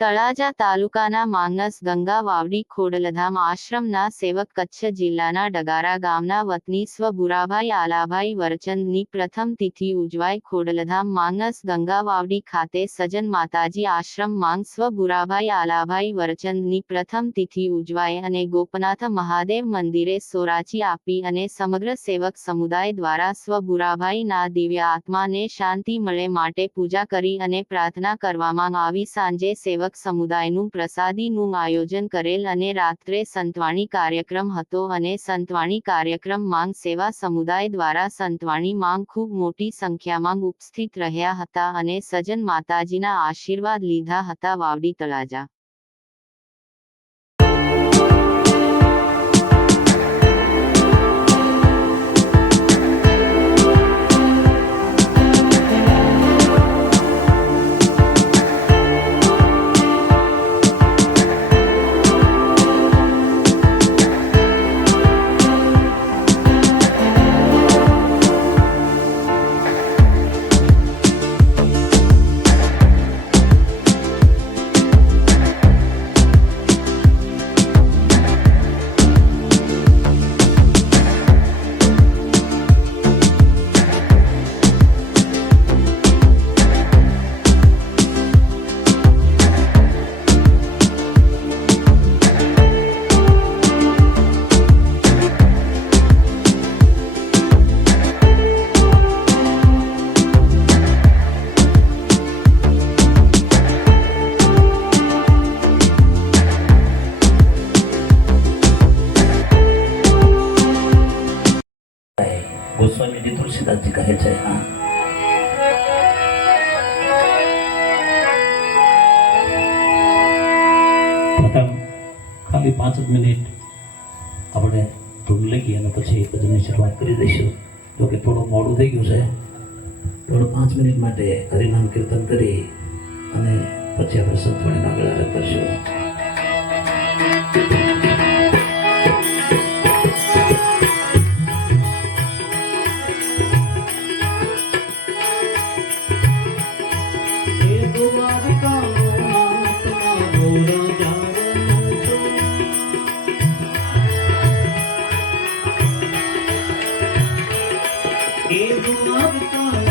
તળાજા તાલુકાના માંગસ ગંગા વાવડી ખોડલધામ આશ્રમના સેવક કચ્છ જિલ્લાના ડગારા ગામના વતની સ્વ આલાભાઈ વરચંદની પ્રથમ તિથિ ઉજવાય ખોડલધામ માંગસ ગંગા વાવડી ખાતે સજન માતાજી આશ્રમ માંગ સ્વ આલાભાઈ વરચંદની પ્રથમ તિથિ ઉજવાય અને ગોપનાથ મહાદેવ મંદિરે સોરાચી આપી અને સમગ્ર સેવક સમુદાય દ્વારા સ્વ બુરાભાઈના દિવ્ય આત્માને શાંતિ મળે માટે પૂજા કરી અને પ્રાર્થના કરવામાં આવી. સાંજે સેવક સમુદાયનું પ્રસાદીનું આયોજન કરેલ અને રાત્રે સંતવાણી કાર્યક્રમ હતો અને સંતવાણી કાર્યક્રમ માંગ સેવા સમુદાય દ્વારા સંતવાણી માંગ ખૂબ મોટી સંખ્યામાં ઉપસ્થિત રહ્યા હતા અને સજન માતાજીના આશીર્વાદ લીધા હતા વાવડી તળાજા. કહે છે ખાલી પાંચ મિનિટ આપણે ધૂમ લઈએ અને પછી ભજનની શરૂઆત કરી દઈશું. જો કે થોડું મોડું થઈ ગયું છે. થોડું પાંચ મિનિટ માટે હરિનામ કીર્તન કરી અને પછી આપણે સંતવાણીના આગળ કરશું. ಬೇಗುವ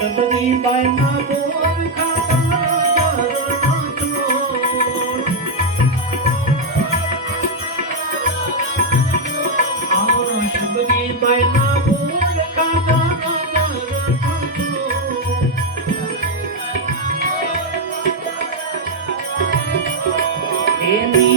Company by my boy, Yeah.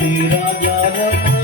રાજી રાજા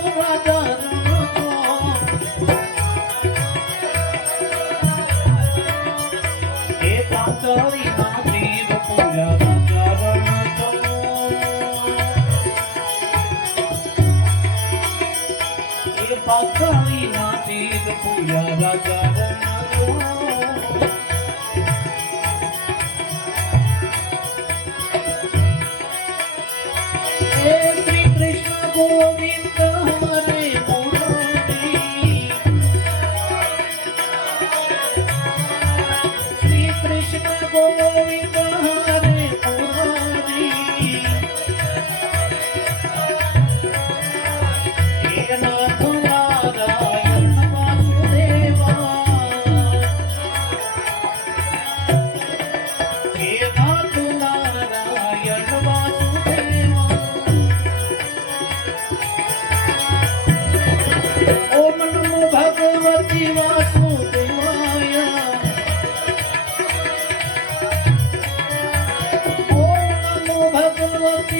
I Pagkalimati na puya, lagada na puya